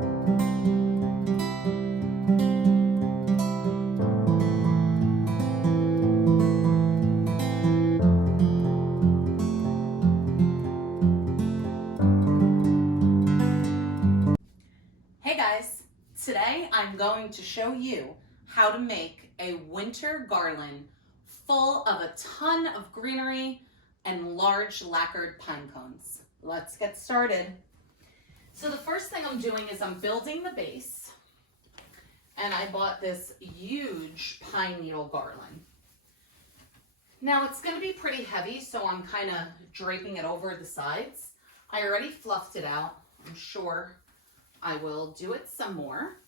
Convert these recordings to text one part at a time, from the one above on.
Hey guys, today I'm going to show you how to make a winter garland full of a ton of greenery and large lacquered pine cones. Let's get started. So the first thing I'm doing is I'm building the base, and I bought this huge pine needle garland. Now it's going to be pretty heavy, so I'm kind of draping it over the sides. I already fluffed it out. I'm sure I will do it some more,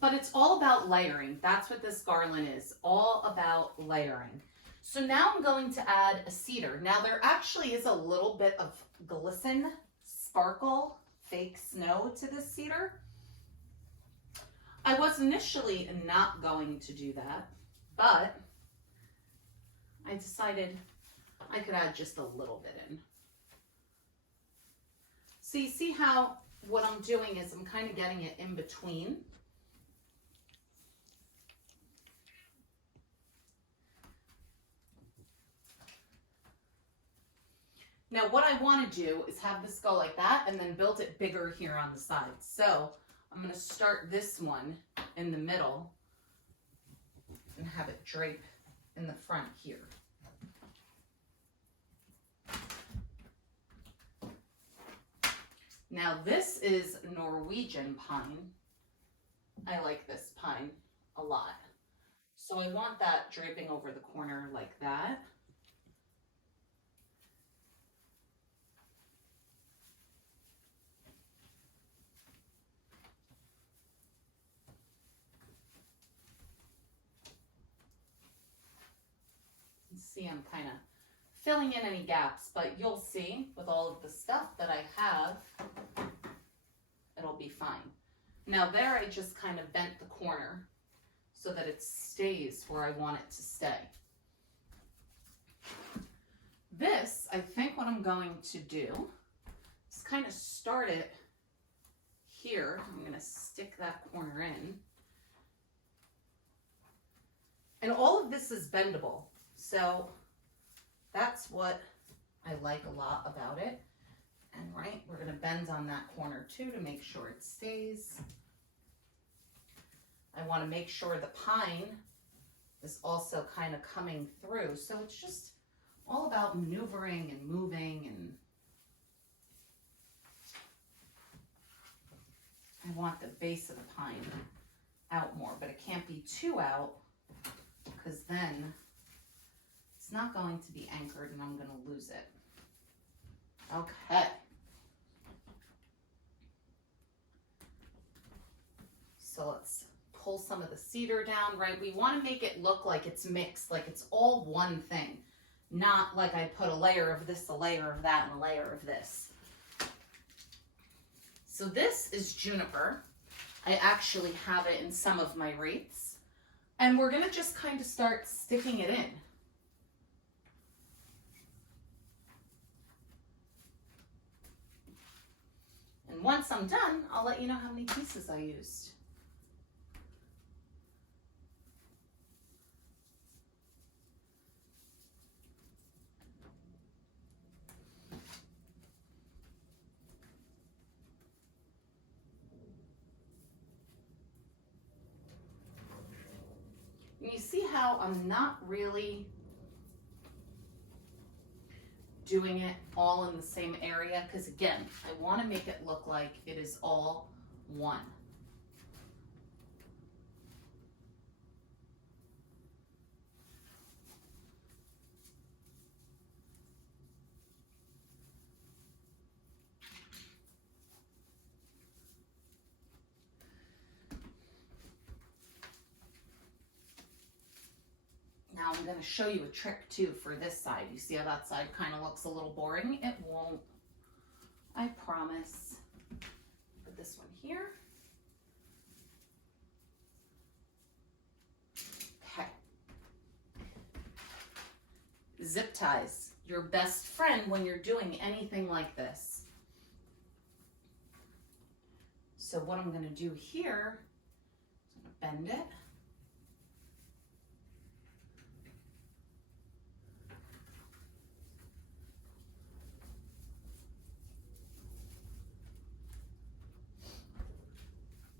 but it's all about layering. That's what this garland is, all about layering. So now I'm going to add a cedar. Now there actually is a little bit of glisten, sparkle, fake snow to this cedar. I was initially not going to do that, but I decided I could add just a little bit in. So you see how what I'm doing is I'm kind of getting it in between. Now what I want to do is have this go like that and then build it bigger here on the sides. So I'm going to start this one in the middle and have it drape in the front here. Now this is Norwegian pine. I like this pine a lot. So I want that draping over the corner like that. See, I'm kind of filling in any gaps, but you'll see with all of the stuff that I have, it'll be fine. Now there I just kind of bent the corner so that it stays where I want it to stay. This, I think what I'm going to do is kind of start it here. I'm going to stick that corner in. And all of this is bendable. So that's what I like a lot about it. And right, we're going to bend on that corner too to make sure it stays. I want to make sure the pine is also kind of coming through. So it's just all about maneuvering and moving, and I want the base of the pine out more, but it can't be too out because then it's not going to be anchored and I'm going to lose it. Okay. So let's pull some of the cedar down, right? We want to make it look like it's mixed, like it's all one thing, not like I put a layer of this, a layer of that, and a layer of this. So this is juniper. I actually have it in some of my wreaths, and we're going to just kind of start sticking it in. And once I'm done, I'll let you know how many pieces I used. And you see how I'm not really doing it all in the same area, because again, I want to make it look like it is all one. Now I'm going to show you a trick too for this side. You see how that side kind of looks a little boring? It won't, I promise. Put this one here. Okay. Zip ties, your best friend when you're doing anything like this. So what I'm gonna do here is I'm gonna bend it.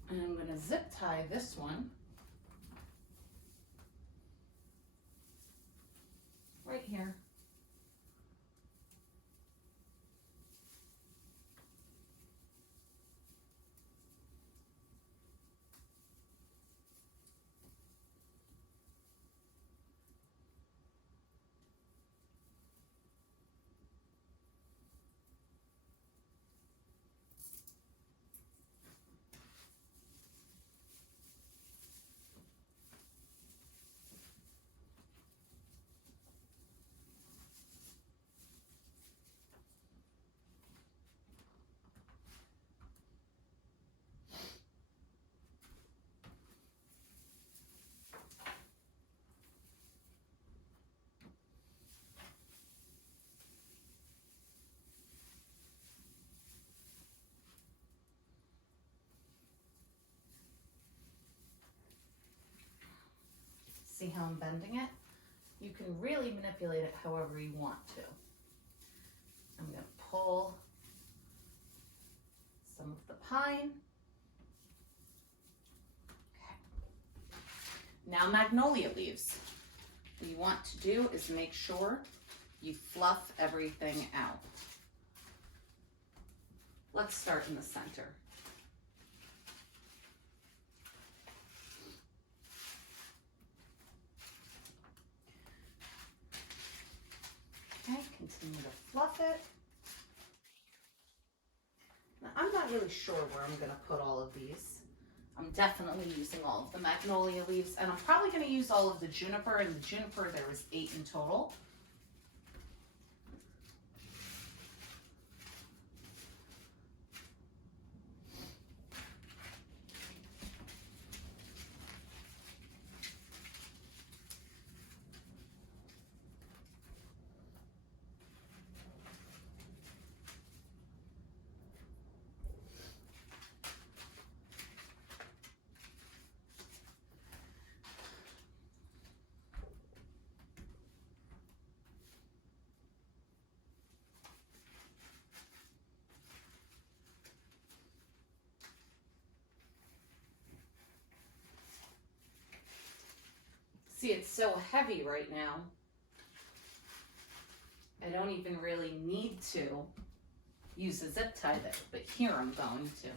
And I'm gonna zip tie this one right here. See how I'm bending it? You can really manipulate it however you want to. I'm going to pull some of the pine. Okay. Now magnolia leaves. What you want to do is make sure you fluff everything out. Let's start in the center. Okay, continue to fluff it. Now, I'm not really sure where I'm going to put all of these. I'm definitely using all of the magnolia leaves, and I'm probably going to use all of the juniper, and the juniper there was 8 in total. See, it's so heavy right now. I don't even really need to use a zip tie there, but here I'm going to.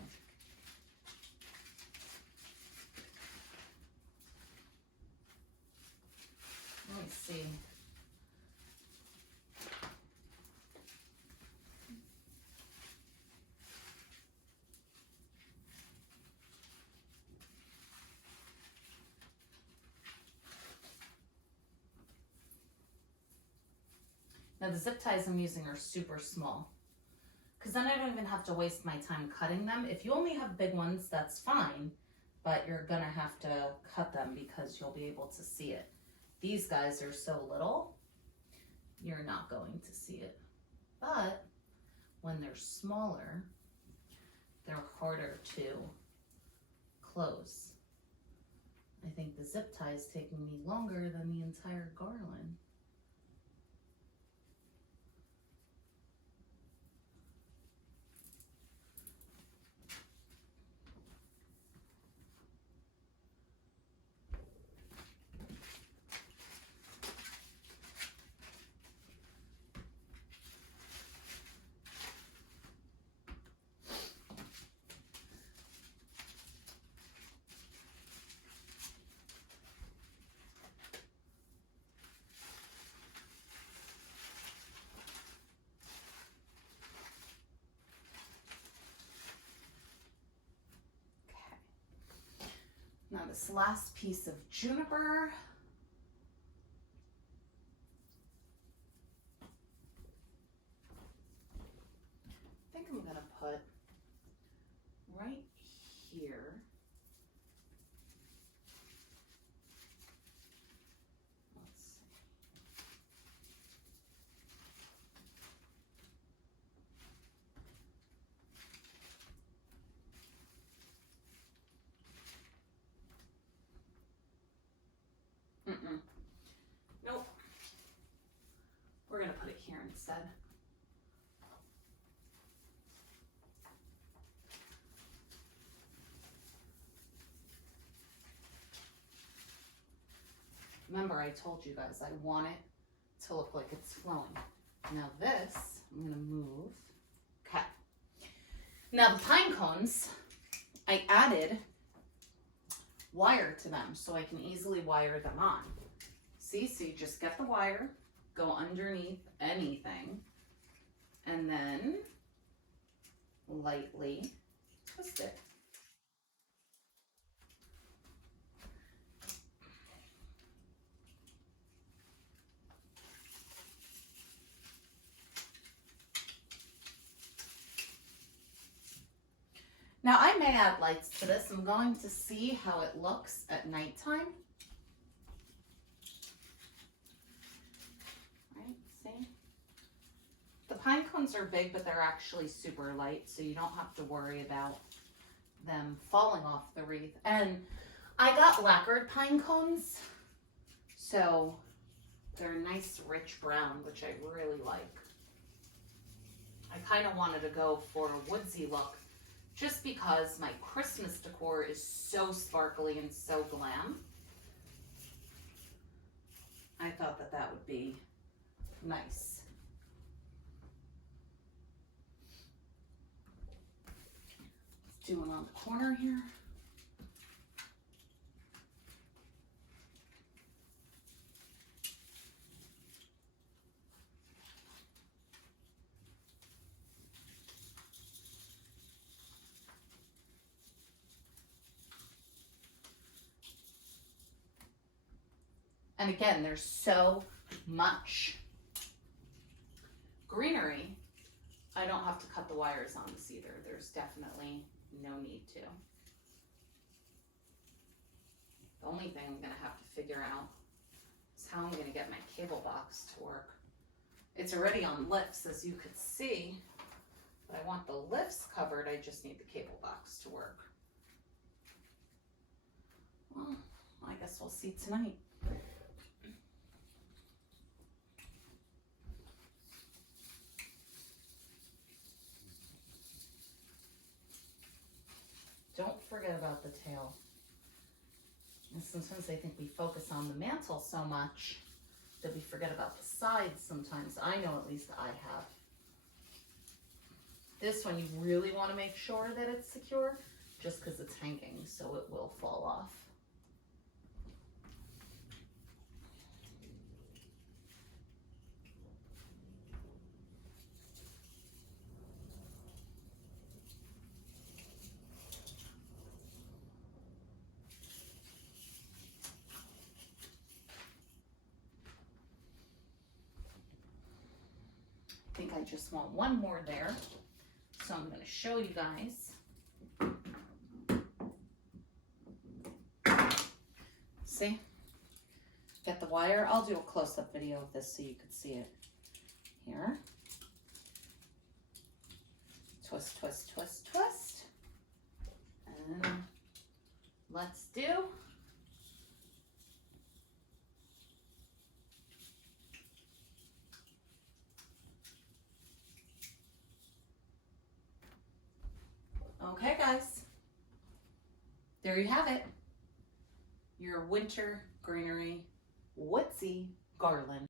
Let me see. Now the zip ties I'm using are super small, because then I don't even have to waste my time cutting them. If you only have big ones, that's fine, but you're gonna have to cut them because you'll be able to see it. These guys are so little, you're not going to see it. But when they're smaller, they're harder to close. I think the zip tie is taking me longer than the entire garland. Now this last piece of juniper. I think I'm gonna put right here. Let's see. said. Remember, I told you guys I want it to look like it's flowing. Now this, I'm gonna move. Okay. Now the pine cones, I added wire to them so I can easily wire them on. See, so you just get the wire, go underneath anything, and then lightly twist it. Now I may add lights to this. I'm going to see how it looks at nighttime. Right, see? The pine cones are big, but they're actually super light, so you don't have to worry about them falling off the wreath. And I got lacquered pine cones, so they're a nice rich brown, which I really like. I kind of wanted to go for a woodsy look, just because my Christmas decor is so sparkly and so glam. I thought that that would be nice. Let's do one on the corner here. And again, there's so much greenery. I don't have to cut the wires on this either. There's definitely no need to. The only thing I'm gonna have to figure out is how I'm gonna get my cable box to work. It's already on lifts, as you could see, but I want the lifts covered. I just need the cable box to work. Well, I guess we'll see tonight. Don't forget about the tail. And sometimes I think we focus on the mantle so much that we forget about the sides sometimes. I know at least I have. This one you really want to make sure that it's secure just because it's hanging, so it will fall off. I think I just want one more there. So I'm going to show you guys. See? Get the wire. I'll do a close-up video of this so you can see it. Here. Twist, twist, twist, twist. And let's do okay, guys, there you have it. Your winter greenery woodsy garland.